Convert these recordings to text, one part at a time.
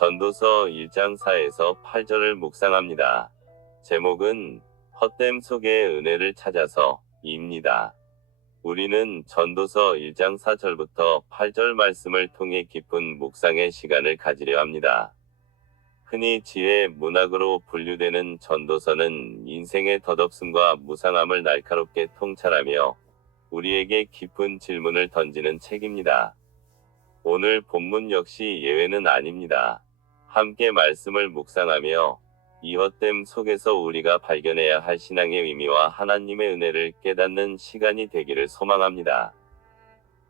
전도서 1장 4에서 8절을 묵상합니다. 제목은 헛됨 속에 은혜를 찾아서 입니다. 우리는 전도서 1장 4절부터 8절 말씀을 통해 깊은 묵상의 시간을 가지려 합니다. 흔히 지혜 문학으로 분류되는 전도서는 인생의 덧없음과 무상함을 날카롭게 통찰하며 우리에게 깊은 질문을 던지는 책입니다. 오늘 본문 역시 예외는 아닙니다. 함께 말씀을 묵상하며 이 헛됨 속에서 우리가 발견해야 할 신앙의 의미와 하나님의 은혜를 깨닫는 시간이 되기를 소망합니다.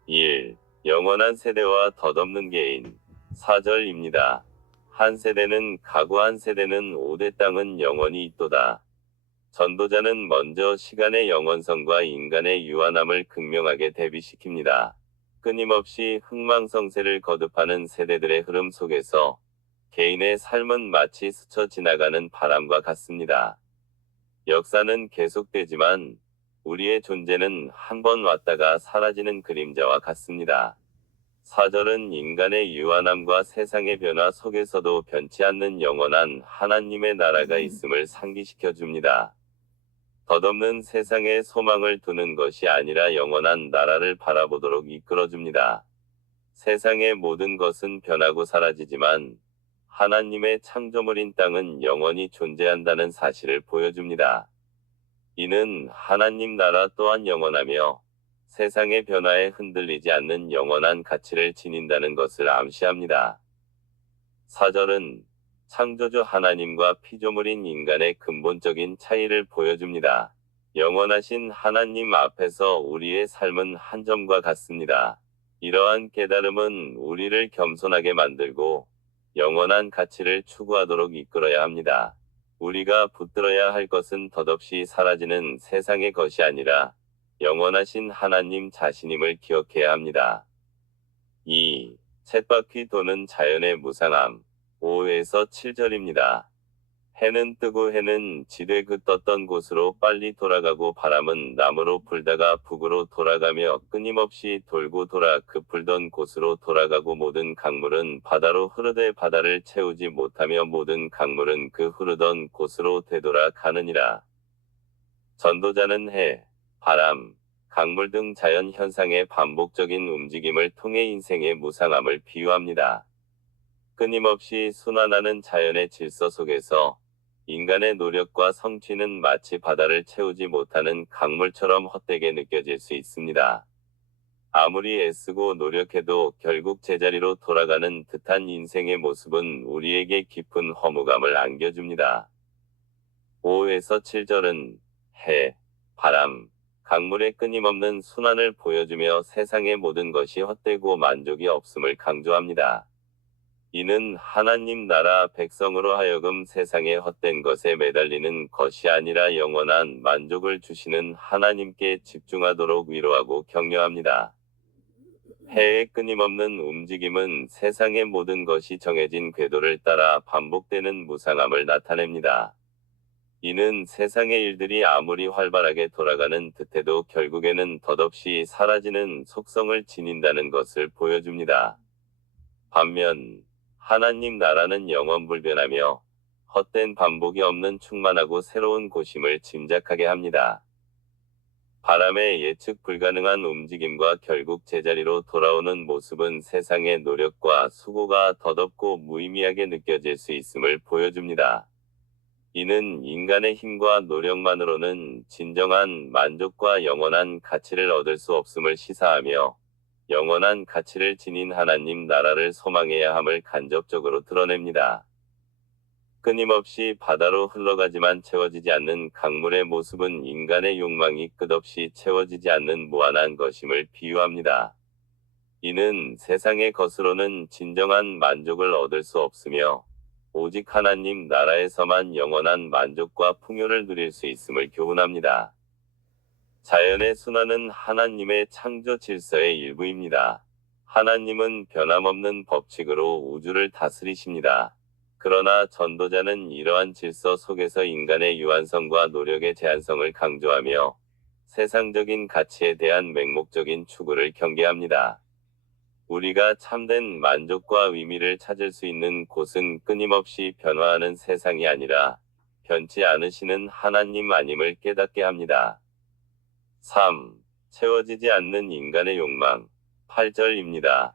1. 영원한 세대와 덧없는 개인 4절입니다. 한 세대는 가고 한 세대는 오대 땅은 영원히 있도다. 전도자는 먼저 시간의 영원성과 인간의 유한함을 극명하게 대비시킵니다. 끊임없이 흥망성쇠를 거듭하는 세대들의 흐름 속에서 개인의 삶은 마치 스쳐 지나가는 바람과 같습니다. 역사는 계속되지만 우리의 존재는 한 번 왔다가 사라지는 그림자와 같습니다. 4절은 인간의 유한함과 세상의 변화 속에서도 변치 않는 영원한 하나님의 나라가 있음을 상기시켜 줍니다. 덧없는 세상에 소망을 두는 것이 아니라 영원한 나라를 바라보도록 이끌어줍니다. 세상의 모든 것은 변하고 사라지지만 하나님의 창조물인 땅은 영원히 존재한다는 사실을 보여줍니다. 이는 하나님 나라 또한 영원하며 세상의 변화에 흔들리지 않는 영원한 가치를 지닌다는 것을 암시합니다. 4절은 창조주 하나님과 피조물인 인간의 근본적인 차이를 보여줍니다. 영원하신 하나님 앞에서 우리의 삶은 한 점과 같습니다. 이러한 깨달음은 우리를 겸손하게 만들고 영원한 가치를 추구하도록 이끌어야 합니다. 우리가 붙들어야 할 것은 덧없이 사라지는 세상의 것이 아니라 영원하신 하나님 자신임을 기억해야 합니다. 2. 쳇바퀴 도는 자연의 무상함 5에서 7절입니다. 해는 뜨고 해는 지되 그 떴던 곳으로 빨리 돌아가고 바람은 남으로 불다가 북으로 돌아가며 끊임없이 돌고 돌아 그 불던 곳으로 돌아가고 모든 강물은 바다로 흐르되 바다를 채우지 못하며 모든 강물은 그 흐르던 곳으로 되돌아 가느니라. 전도자는 해, 바람, 강물 등 자연 현상의 반복적인 움직임을 통해 인생의 무상함을 비유합니다. 끊임없이 순환하는 자연의 질서 속에서 인간의 노력과 성취는 마치 바다를 채우지 못하는 강물처럼 헛되게 느껴질 수 있습니다. 아무리 애쓰고 노력해도 결국 제자리로 돌아가는 듯한 인생의 모습은 우리에게 깊은 허무감을 안겨줍니다. 5에서 7절은 해, 바람, 강물의 끊임없는 순환을 보여주며 세상의 모든 것이 헛되고 만족이 없음을 강조합니다. 이는 하나님 나라 백성으로 하여금 세상의 헛된 것에 매달리는 것이 아니라 영원한 만족을 주시는 하나님께 집중하도록 위로하고 격려합니다. 해의 끊임없는 움직임은 세상의 모든 것이 정해진 궤도를 따라 반복되는 무상함을 나타냅니다. 이는 세상의 일들이 아무리 활발하게 돌아가는 듯해도 결국에는 덧없이 사라지는 속성을 지닌다는 것을 보여줍니다. 반면 하나님 나라는 영원불변하며 헛된 반복이 없는 충만하고 새로운 곳임을 짐작하게 합니다. 바람의 예측 불가능한 움직임과 결국 제자리로 돌아오는 모습은 세상의 노력과 수고가 덧없고 무의미하게 느껴질 수 있음을 보여줍니다. 이는 인간의 힘과 노력만으로는 진정한 만족과 영원한 가치를 얻을 수 없음을 시사하며 영원한 가치를 지닌 하나님 나라를 소망해야 함을 간접적으로 드러냅니다. 끊임없이 바다로 흘러가지만 채워지지 않는 강물의 모습은 인간의 욕망이 끝없이 채워지지 않는 무한한 것임을 비유합니다. 이는 세상의 것으로는 진정한 만족을 얻을 수 없으며 오직 하나님 나라에서만 영원한 만족과 풍요를 누릴 수 있음을 교훈합니다. 자연의 순환은 하나님의 창조 질서의 일부입니다. 하나님은 변함없는 법칙으로 우주를 다스리십니다. 그러나 전도자는 이러한 질서 속에서 인간의 유한성과 노력의 제한성을 강조하며 세상적인 가치에 대한 맹목적인 추구를 경계합니다. 우리가 참된 만족과 의미를 찾을 수 있는 곳은 끊임없이 변화하는 세상이 아니라 변치 않으시는 하나님 아님을 깨닫게 합니다. 3. 채워지지 않는 인간의 욕망. 8절입니다.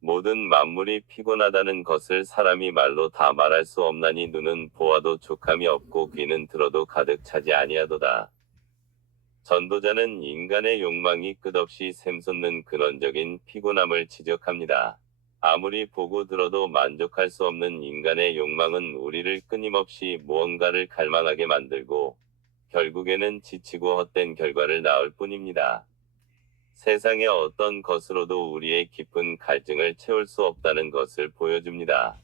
모든 만물이 피곤하다는 것을 사람이 말로 다 말할 수 없나니 눈은 보아도 족함이 없고 귀는 들어도 가득 차지 아니하도다. 전도자는 인간의 욕망이 끝없이 샘솟는 근원적인 피곤함을 지적합니다. 아무리 보고 들어도 만족할 수 없는 인간의 욕망은 우리를 끊임없이 무언가를 갈망하게 만들고 결국에는 지치고 헛된 결과를 낳을 뿐입니다. 세상의 어떤 것으로도 우리의 깊은 갈증을 채울 수 없다는 것을 보여줍니다.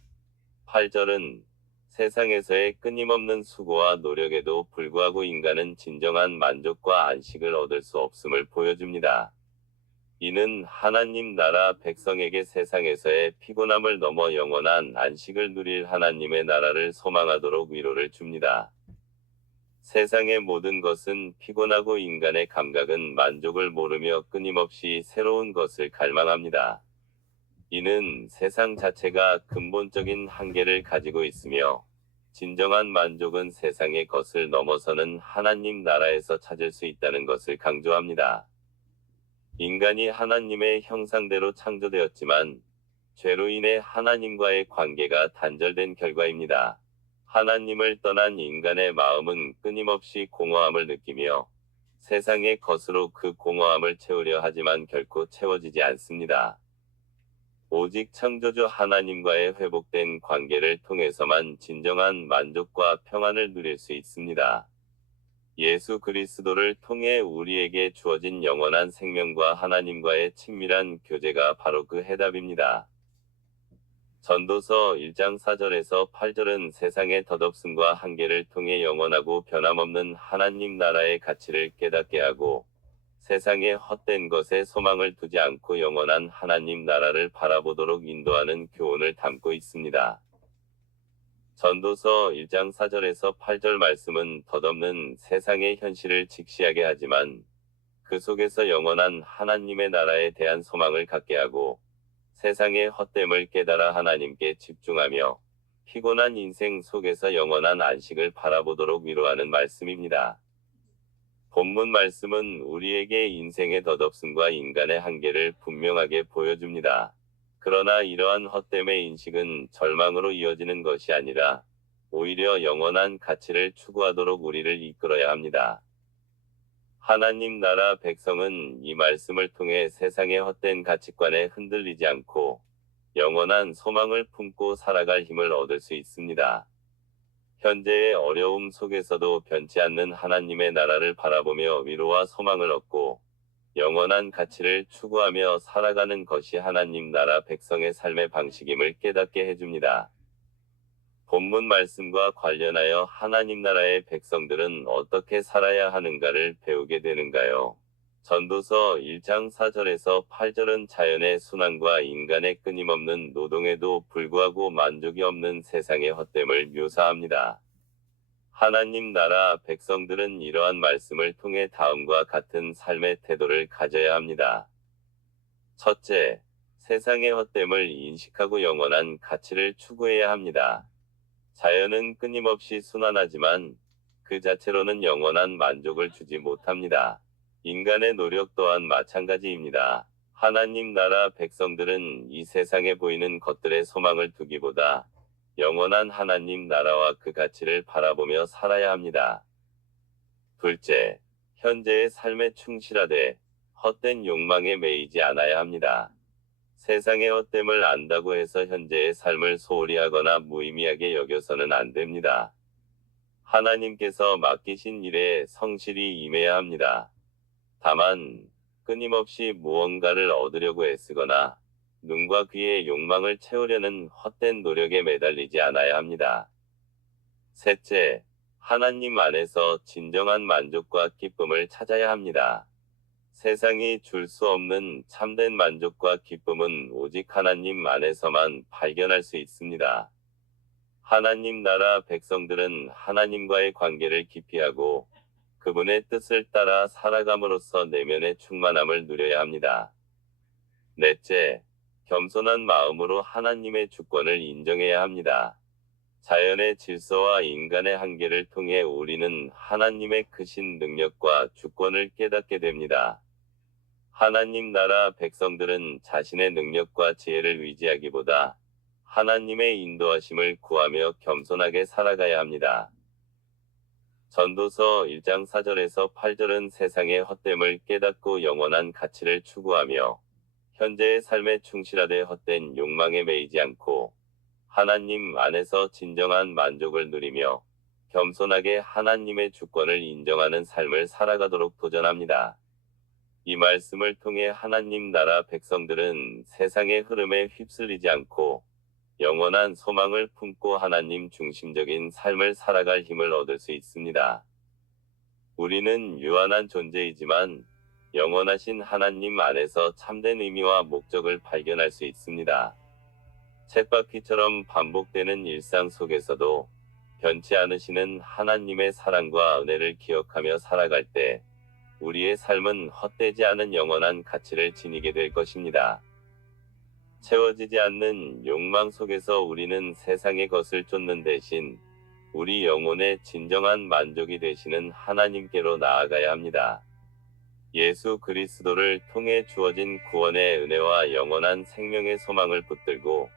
8절은 세상에서의 끊임없는 수고와 노력에도 불구하고 인간은 진정한 만족과 안식을 얻을 수 없음을 보여줍니다. 이는 하나님 나라 백성에게 세상에서의 피곤함을 넘어 영원한 안식을 누릴 하나님의 나라를 소망하도록 위로를 줍니다. 세상의 모든 것은 피곤하고 인간의 감각은 만족을 모르며 끊임없이 새로운 것을 갈망합니다. 이는 세상 자체가 근본적인 한계를 가지고 있으며 진정한 만족은 세상의 것을 넘어서는 하나님 나라에서 찾을 수 있다는 것을 강조합니다. 인간이 하나님의 형상대로 창조되었지만 죄로 인해 하나님과의 관계가 단절된 결과입니다. 하나님을 떠난 인간의 마음은 끊임없이 공허함을 느끼며 세상의 것으로 그 공허함을 채우려 하지만 결코 채워지지 않습니다. 오직 창조주 하나님과의 회복된 관계를 통해서만 진정한 만족과 평안을 누릴 수 있습니다. 예수 그리스도를 통해 우리에게 주어진 영원한 생명과 하나님과의 친밀한 교제가 바로 그 해답입니다. 전도서 1장 4절에서 8절은 세상의 덧없음과 한계를 통해 영원하고 변함없는 하나님 나라의 가치를 깨닫게 하고 세상의 헛된 것에 소망을 두지 않고 영원한 하나님 나라를 바라보도록 인도하는 교훈을 담고 있습니다. 전도서 1장 4절에서 8절 말씀은 덧없는 세상의 현실을 직시하게 하지만 그 속에서 영원한 하나님의 나라에 대한 소망을 갖게 하고 세상의 헛됨을 깨달아 하나님께 집중하며 피곤한 인생 속에서 영원한 안식을 바라보도록 위로하는 말씀입니다. 본문 말씀은 우리에게 인생의 덧없음과 인간의 한계를 분명하게 보여줍니다. 그러나 이러한 헛됨의 인식은 절망으로 이어지는 것이 아니라 오히려 영원한 가치를 추구하도록 우리를 이끌어야 합니다. 하나님 나라 백성은 이 말씀을 통해 세상의 헛된 가치관에 흔들리지 않고 영원한 소망을 품고 살아갈 힘을 얻을 수 있습니다. 현재의 어려움 속에서도 변치 않는 하나님의 나라를 바라보며 위로와 소망을 얻고 영원한 가치를 추구하며 살아가는 것이 하나님 나라 백성의 삶의 방식임을 깨닫게 해줍니다. 본문 말씀과 관련하여 하나님 나라의 백성들은 어떻게 살아야 하는가를 배우게 되는가요? 전도서 1장 4절에서 8절은 자연의 순환과 인간의 끊임없는 노동에도 불구하고 만족이 없는 세상의 헛됨을 묘사합니다. 하나님 나라 백성들은 이러한 말씀을 통해 다음과 같은 삶의 태도를 가져야 합니다. 첫째, 세상의 헛됨을 인식하고 영원한 가치를 추구해야 합니다. 자연은 끊임없이 순환하지만 그 자체로는 영원한 만족을 주지 못합니다. 인간의 노력 또한 마찬가지입니다. 하나님 나라 백성들은 이 세상에 보이는 것들에 소망을 두기보다 영원한 하나님 나라와 그 가치를 바라보며 살아야 합니다. 둘째, 현재의 삶에 충실하되 헛된 욕망에 매이지 않아야 합니다. 세상의 헛됨을 안다고 해서 현재의 삶을 소홀히 하거나 무의미하게 여겨서는 안 됩니다. 하나님께서 맡기신 일에 성실히 임해야 합니다. 다만 끊임없이 무언가를 얻으려고 애쓰거나 눈과 귀의 욕망을 채우려는 헛된 노력에 매달리지 않아야 합니다. 셋째, 하나님 안에서 진정한 만족과 기쁨을 찾아야 합니다. 세상이 줄 수 없는 참된 만족과 기쁨은 오직 하나님 안에서만 발견할 수 있습니다. 하나님 나라 백성들은 하나님과의 관계를 깊이 하고 그분의 뜻을 따라 살아감으로써 내면의 충만함을 누려야 합니다. 넷째, 겸손한 마음으로 하나님의 주권을 인정해야 합니다. 자연의 질서와 인간의 한계를 통해 우리는 하나님의 크신 능력과 주권을 깨닫게 됩니다. 하나님 나라 백성들은 자신의 능력과 지혜를 의지하기보다 하나님의 인도하심을 구하며 겸손하게 살아가야 합니다. 전도서 1장 4절에서 8절은 세상의 헛됨을 깨닫고 영원한 가치를 추구하며 현재의 삶에 충실하되 헛된 욕망에 매이지 않고 하나님 안에서 진정한 만족을 누리며 겸손하게 하나님의 주권을 인정하는 삶을 살아가도록 도전합니다. 이 말씀을 통해 하나님 나라 백성들은 세상의 흐름에 휩쓸리지 않고 영원한 소망을 품고 하나님 중심적인 삶을 살아갈 힘을 얻을 수 있습니다. 우리는 유한한 존재이지만 영원하신 하나님 안에서 참된 의미와 목적을 발견할 수 있습니다. 쳇바퀴처럼 반복되는 일상 속에서도 변치 않으시는 하나님의 사랑과 은혜를 기억하며 살아갈 때 우리의 삶은 헛되지 않은 영원한 가치를 지니게 될 것입니다. 채워지지 않는 욕망 속에서 우리는 세상의 것을 쫓는 대신 우리 영혼의 진정한 만족이 되시는 하나님께로 나아가야 합니다. 예수 그리스도를 통해 주어진 구원의 은혜와 영원한 생명의 소망을 붙들고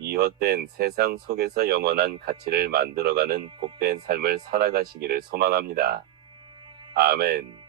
이 헛된 세상 속에서 영원한 가치를 만들어가는 복된 삶을 살아가시기를 소망합니다. 아멘.